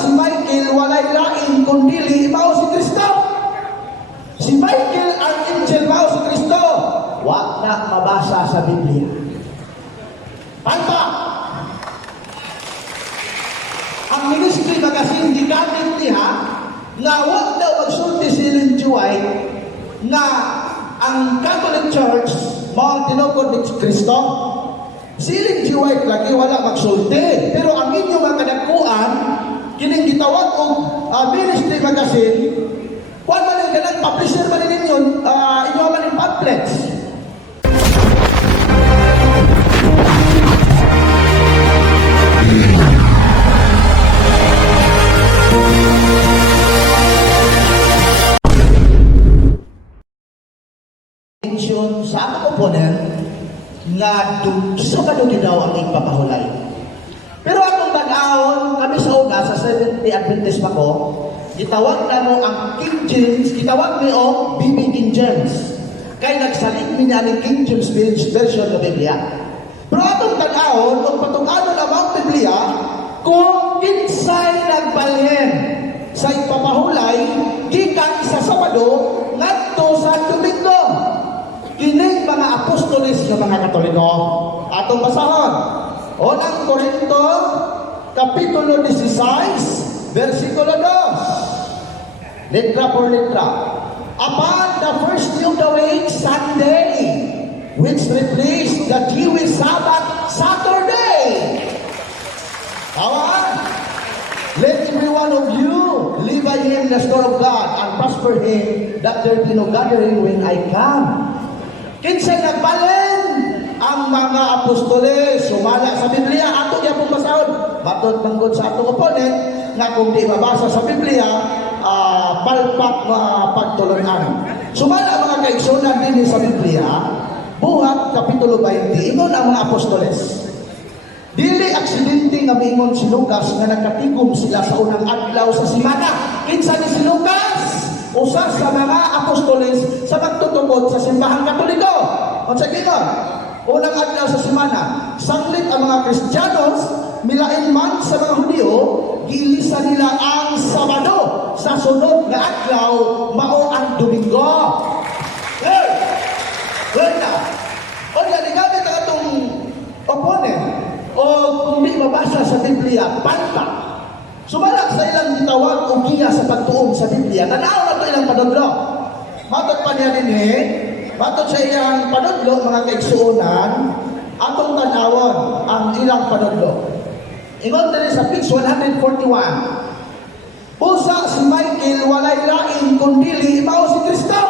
si Michael walay lain kundi mao si Kristo. Si Michael Archangel mao si Kristo. Wa na mabasa sa Biblia. Panta. Ang ministry magasin gigamit niya nga wa daw magsulti si Ellen G. White na ang Catholic Church mao tinukod ni Kristo. Si Ellen G. White lagi wala magsulti. Pero ang inyong mga kadakuan, kining gitawag og ministry magazine, kung man ang ganang publisher man ninyo, inyo man yung pamphlets. Sa akong opponent, nga sukado din daw ang ipapahulay. Pero akong tanahon, kami sa una, sa Seventh-day Adventist pa ko, gitawag na mo ang King James, gitawag ni o BB King James. Kaya nagsalit niya ng King James version ng Biblia. Pero akong tanahon, kung patungano na ang Biblia, kung kinsay nagbalhin sa ipapahulay, gikan sa Sabado, ngadto sa Domingo. Kining mga apostolis ng mga Katoliko. Atong basahon. Unang Korinto, Kapitulo 16, versikulo 2. Letra por letra. Upon the first day of the week, Sunday, which replaced the Jewish Sabbath, Saturday. Tawag. Let every one of you live by him the store of God and prosper him, that there be no gathering when I come. Kinsay nagbalin ang mga apostoles sumala sa Biblia. Ato niya pong basahon. Matod manggod sa atong opponent nga kung di mabasa sa Biblia, palpak pagtulunan. Sumala mga kaigsunan din sa Biblia, Buhat Kapitulo 20, ingon ang mga apostoles. Dili aksidente nga miingon si Lucas nga nagkatigom sila sa unang adlaw sa simana. Kinsa ni si Lucas? Usa sa mga apostoles sa pagtutubod sa simbahang Katoliko. Unsa gikan? Unang adlaw sa semana, sanglit ang mga Kristiyanos, milain man sa mga Hudyo, gilisa nila ang Sabado. Sa sunod na adlaw, mao ang Domingo. Wala. O nagamit ang atong opponent o kung di mabasa sa Biblia, panta. Sumalak sa ilang gitawag o giya sa pagtuon sa Biblia. Tanaw na ito ilang padudlo. Matod pa niya din matod sa ilang padudlo, mga kaigsuunan, atong tanawon ang ilang padudlo. Ingon din sa page 141. Usa si Michael walay lain kundi mao si Kristo.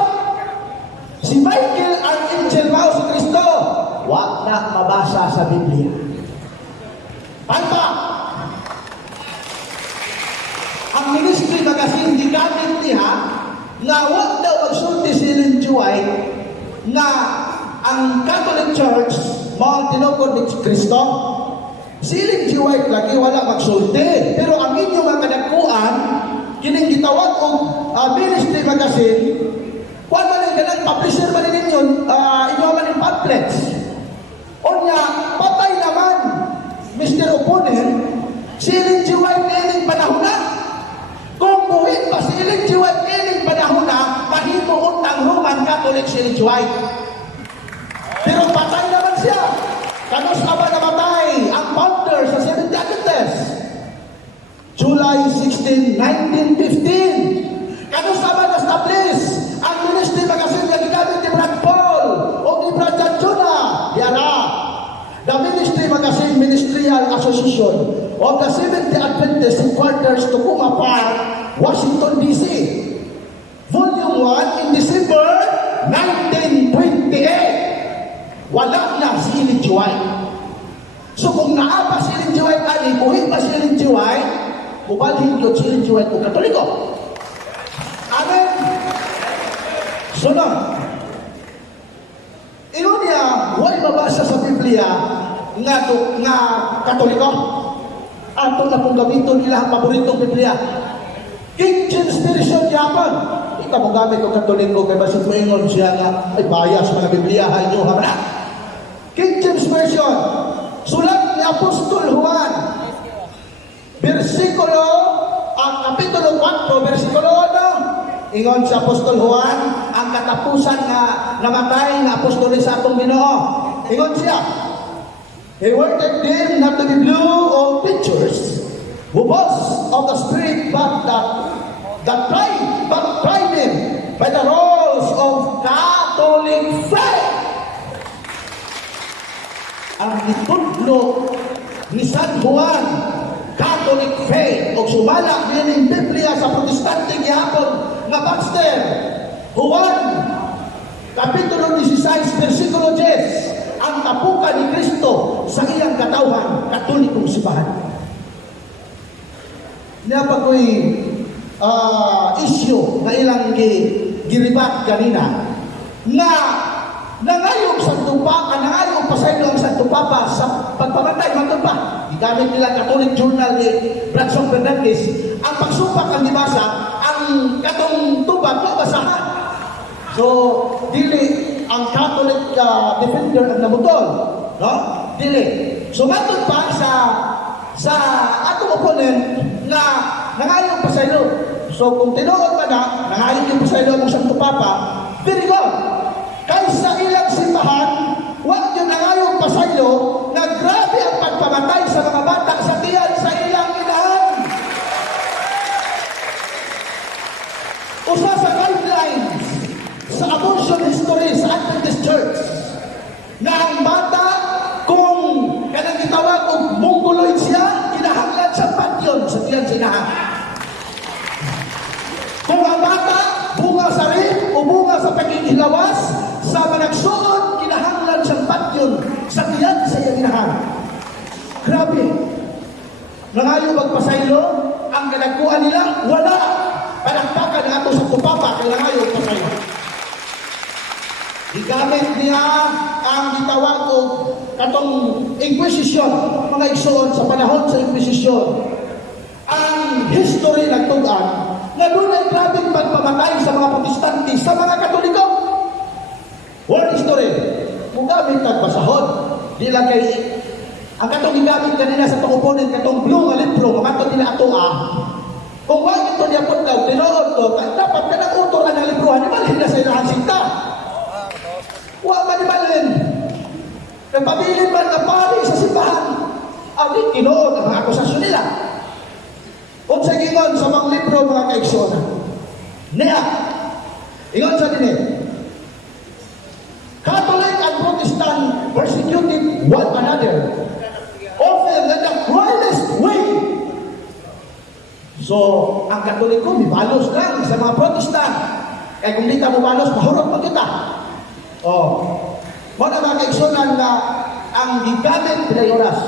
Si Michael Archangel mao si Kristo. Wa na mabasa sa Biblia. Panta. Ang ministry magasin gigamit niya nga wa daw magsulti si Ellen G. White na ang Catholic Church mao tinukod ni Kristo. Si Ellen G. White lagi wala magsulti. Pero ang inyong mga kadakuan, kining gitawag og ministry magasin, kung man ang ganang publisher man ninyo, inyo man yung pamphlets. O niya, patay naman, Mr. Opponent, si Ellen G. White na ining panahon na. Kung buhin pa si Ellen G. White ining panahon na, mahimo ang Roman Catholic si Ellen G. White. Pero patay naman siya. Kanos ba namatay ang founder sa Seventh-day Adventist? July 16, 1915. Kanos ba na-establish ang ministry magasin na gigamit ni Brad Paul o ni Brad Jonah? Yara. The Ministry Magazine Ministerial Association of the Seventh-day Adventist Headquarters, Tacoma Park, Washington, D.C. Volume 1 in December 1928. Wala na si Ellen G. White. So kung naapa si Ellen G. White, buhin pa si Ellen G. White, ubalhin yun si Ellen G. White kung Katoliko. Amen. Sunod. Ino niya, huwag mabasa sa Biblia nga Katoliko. Ato na kung gamiton nila ang paboritong Biblia. King James Version Japan. Ika mo gamit ng Katoliko kay basit mo ingon siya nga ay bias mga Biblia nyo hamra. King James Version. Sulat ni Apostol Juan. Versikulo Kapitulo 4, versikulo 1. Ingon si Apostol Juan, ang katapusan nga namatay nga apostolis sa atong Ginoo. Ingon siya, he wanted them not to be blue or pictures, who boast of the Spirit, but that tried them by the rules of Catholic faith. Ang itudlo ni San Juan, Catholic faith, o sumala din Biblia sa protestante gihapon nga Baxter. Juan, Kapitulo 16, versikulo 10, ang tapukan ni Kristo sa iyang katawhan, katolikong simbahan. Niya pa ko'y issue na ilang giribat kanina, nga nangayong Santo Papa, nangayong pasaylo ang Santo Papa sa pagpamatay, matod pa. Gamit nila Catholic Journal ni Bradson Fernandez, ang pagsupak ang dibasa, ang katong tubag, mabasahan. So, dili ang Catholic defender ang namutol, no? Dili. So, matod pa sa atong opponent na nangayong pasaylo. So, kung tinuod pa na, nangayong yung pasaylo ng Santo Papa, very good. Kaysa ilang simbahan, huwag yun nangayong pasaylo na grabe ang pagpamatay sa mga bata sa tiyan sa ilang inahan. Usa sa guidelines sa abortion history sa Adventist Church na ang bata, kung kanang gitawag o mongoloid siya, kinahanglan sa patyon sa tiyan sa inahan. Kung ang bata, bunga sa rin o bunga sa pagkikilawas, sa managsuot, kinahanglan siyang patyon sa tiyan sa iyang inahan. Grabe. Nangayo magpasaylo, ang galagkuan nila, wala. Palakpakan nga ito sa kupapa, kaya nangayo magpasaylo. Igamit niya ang gitawag o katong Inquisition, mga igsoon sa panahon sa Inquisition. Ang history nagtugan na doon ay grabing pagpamatay sa mga protestante, sa mga katoliko. World history, kung gamit nagbasahod, di lang kay, ang katong gigamit kanina sa tumupunin, katong blue nga libro, mga katong nila atoa, kung wag ito niya po daw, tinuod to, dapat ka ng utol na ng librohan, ibalhin na sa ilahan sinta. Huwag man ibalhin. Nagpabilin man na pari sa simbahan, ang tinuod ang mga akusasyon nila. Kung sa gingon sa mga libro, mga kaiksona, niya, ingon sa dinit, Catholic and Protestant persecuted one another, often in the cruelest way. So, ang Katoliko, mibalos lang sa mga Protestant. Kaya kung di ka mabalos, mahurot pa kita. Mga kaigsunan na ang gigamit pinay oras.